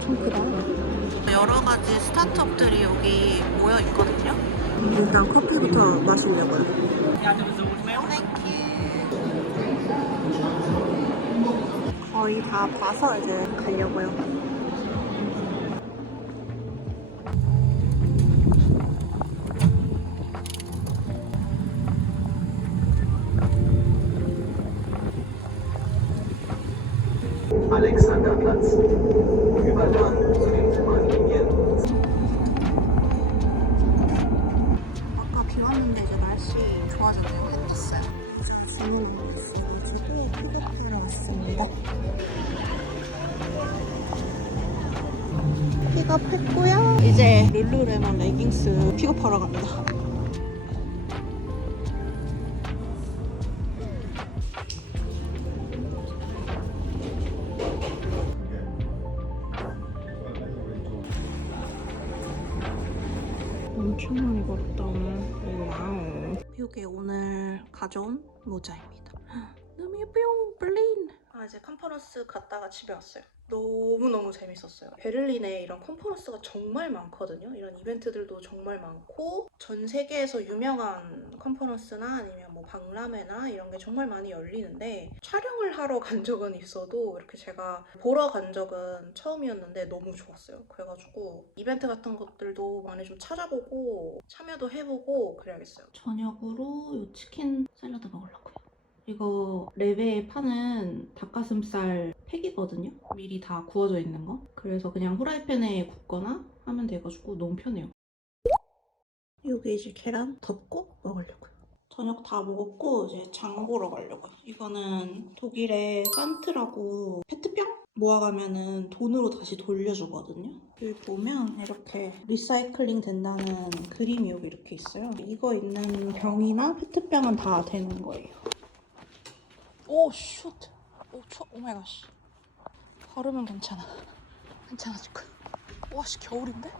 엄청 크다. 여러 가지 스타트업들이 여기 모여 있거든요. 일단 커피부터 마시려고요. 거의 다 봐서 이제 가려고요. Alexanderplatz. Übergang zu den U-Bahn-Linien. 아까 비 왔는데 이제 날씨 좋아졌네요. 해 떴어요. 주문 있어가지고 픽업하러 왔습니다. 픽업했고요. 이제 룰루레몬 레깅스 픽업하러 갑니다. 엄청 많이 걸었다 오늘. 와우. 이게 오늘 가져온 모자입니다. 너무 예뻐요. 베를린. 이제 컨퍼런스 갔다가 집에 왔어요. 너무너무 재밌었어요. 베를린에 이런 컨퍼런스가 정말 많거든요. 이런 이벤트들도 정말 많고 전 세계에서 유명한 컨퍼런스나 아니면 뭐 박람회나 이런 게 정말 많이 열리는데 촬영을 하러 간 적은 있어도 이렇게 제가 보러 간 적은 처음이었는데 너무 좋았어요. 그래가지고 이벤트 같은 것들도 많이 좀 찾아보고 참여도 해보고 그래야겠어요. 저녁으로 이 치킨 샐러드 먹으려고요. 이거 레베에 파는 닭가슴살 팩이거든요. 미리 다 구워져 있는 거. 그래서 그냥 후라이팬에 굽거나 하면 돼가지고 너무 편해요. 여기 이제 계란 덮고 먹으려고요. 저녁 다 먹었고 이제 장 보러 가려고요. 이거는 독일의 산트라고 페트병 모아가면은 돈으로 다시 돌려주거든요. 여기 보면 이렇게 리사이클링 된다는 그림이 여기 이렇게 있어요. 이거 있는 병이나 페트병은 다 되는 거예요. 오 슛! 오 마이 갓. 걸으면 괜찮아. 괜찮아질 거야. 와씨 겨울인데?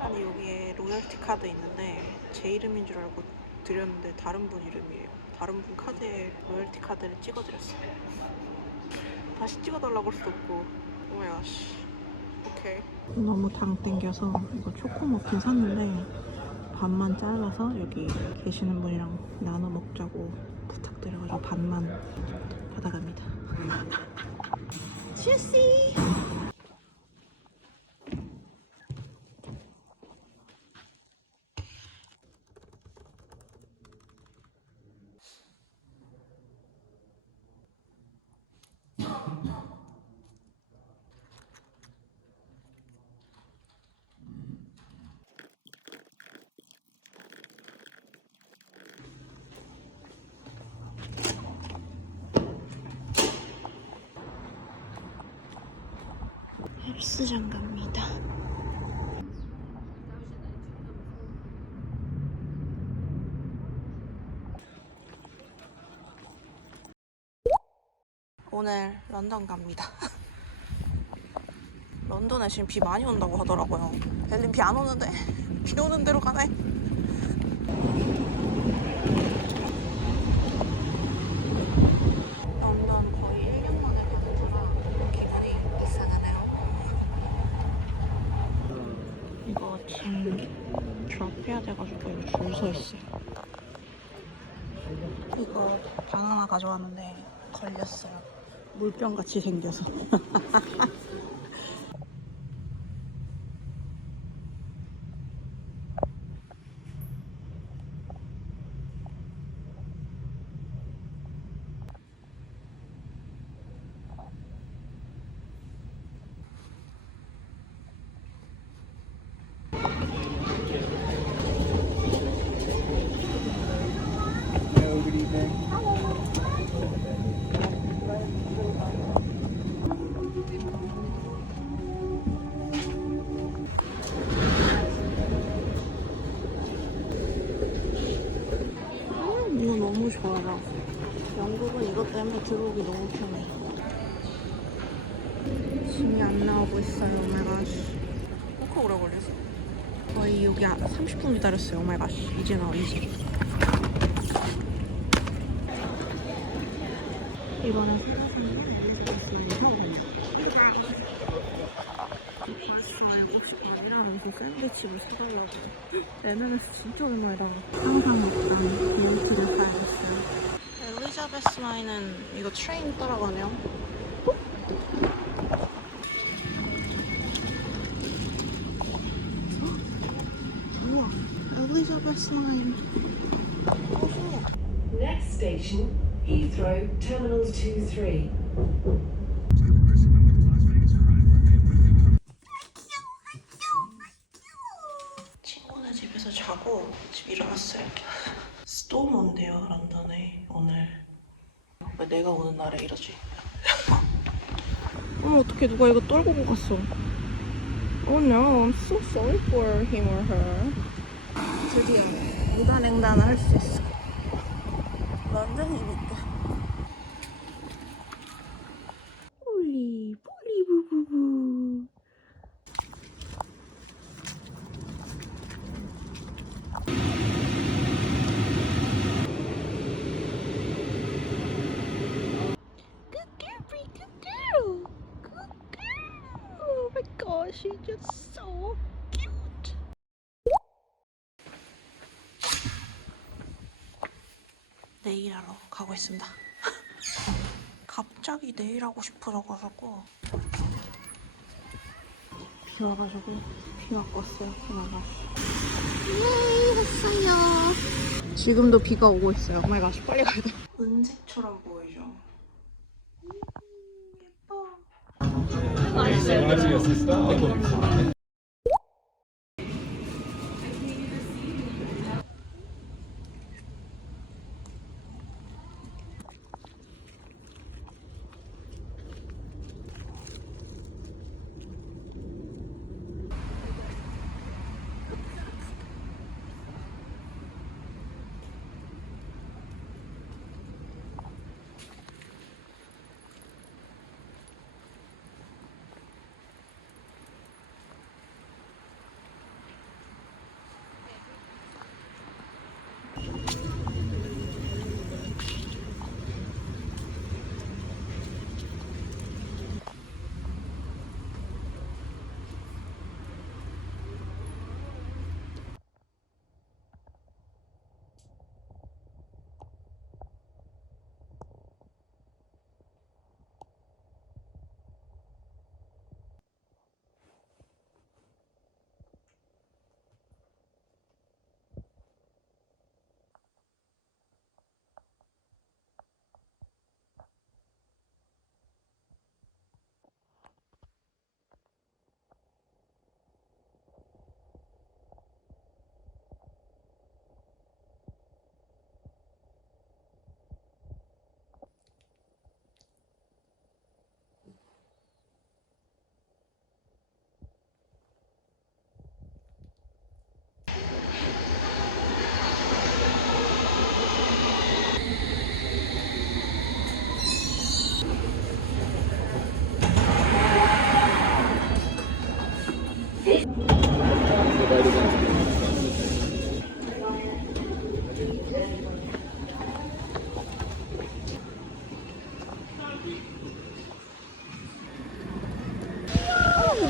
아니 여기에 로열티 카드 있는데 제 이름인 줄 알고 드렸는데 다른 분 이름이에요. 다른 분 카드에 로열티 카드를 찍어드렸어요. 다시 찍어달라고 할 수도 없고. 오마이갓. 오케이. 너무 당 땡겨서 이거 초코 머핀 샀는데 반만 잘라서 여기 계시는 분이랑 나눠 먹자고 부탁드려가지고 반만 받아갑니다. 주시! 헬스장 갑니다. 오늘 런던 갑니다. 런던에 지금 비 많이 온다고 하더라고요. 베를린 비 안 오는데 비 오는 대로 가네. 런던 거의 1년 만에 가는 거라 기분이 이상하네요. 지금 드랍해야 돼가지고 여기 줄 서 있어요. 이거 바나나 가져왔는데 걸렸어요. 물병 같이 생겨서. 이거 너무 좋아요. 영국은 이것 때문에 들어오기 너무 편해. 짐이 안 나오고 있어요. 오마이갓. 꼭 오래 걸렸어. 거의 여기 30분 기다렸어요. 오마이갓. 이제 나와, 이제. 이번에 밥이랑 무슨 샌드위치를 사가려고. M&S 진짜 오랜만이다. 항상 먹던 밀트를 사야겠어요. 엘리자베스 라인은 이거 트레인 따라가네요. 우와, 엘리자베스 라인. Next station, Heathrow, Terminals 2, 3. 친구네 집에서 자고 집 일어났어요. 스톰 온대요, 런던에 오늘. 왜 내가 오는 날에 이러지? 어머, 어떡해, 누가 이거 떨구고 갔어. Oh no, I'm so sorry for him or her. 드디어 무단횡단을 할 수 있어. 런던이니까. 폴리 부부부. Oh my gosh, she's just so cute. 네일하러 가고 있습니다. 갑자기 네일하고 싶어져가지고 비 와가지고 비 맞고 왔어요. 예, 했어요. 지금도 비가 오고 있어요. 오 마이 갓, 빨리 가야 돼. 은색처럼 보이죠? 예뻐.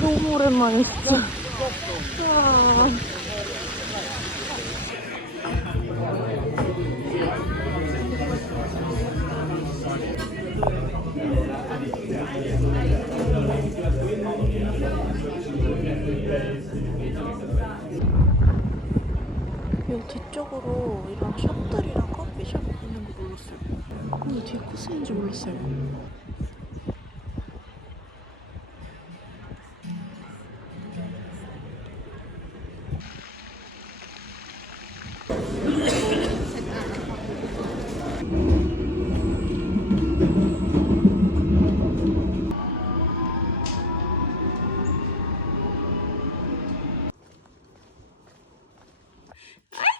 너무 오랜만에 진짜. 우와. 이 뒤쪽으로 이런 샵들이랑 커피숍 있는 거 몰랐어요. 이 뒤에 코스인지 몰랐어요.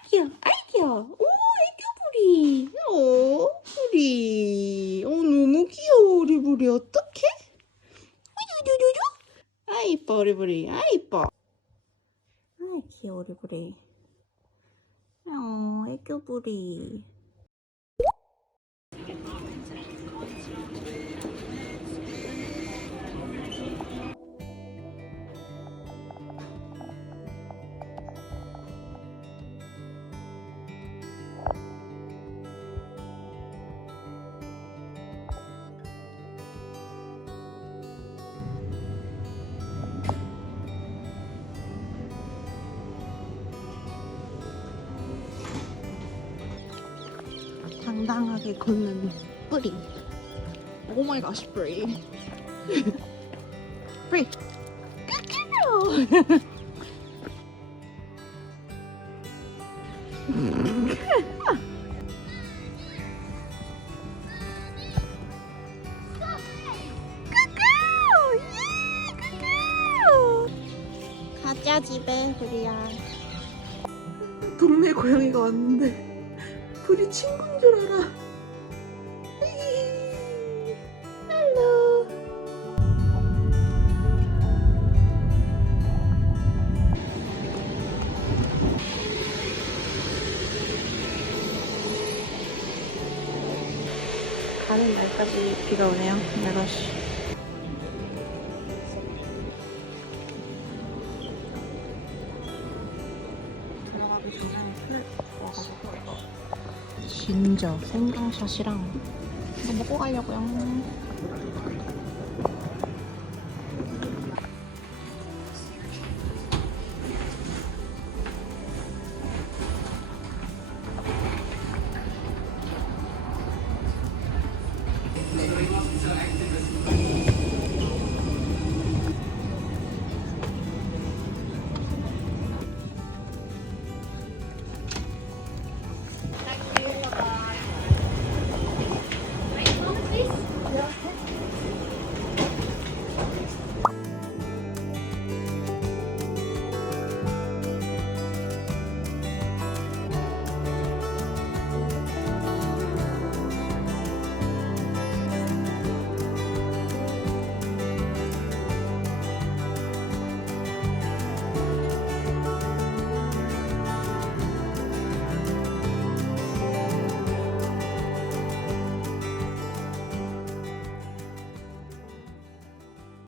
귀여워, 아이 귀여워. 오, 애교부리. 부리. 너무 귀여워, 우리 부리. 어떡해? 우유유유유. 아, 이뻐, 우리 부리. 아, 이뻐. 아, 귀여워, 우리 부리. 애교부리. 당당하게 걷는 뿌리. 오 마이 갓, 뿌리. 뿌리. 까까요. 가자 집에 뿌리야. 동네 고양이가 왔는데 둘이 친구인 줄 알아. 헬로. 가는 날까지 비가 오네요. 날씨. 들어가기 전에 술 먹어가지고 진저 생강샷이랑 이거 먹고 가려고요.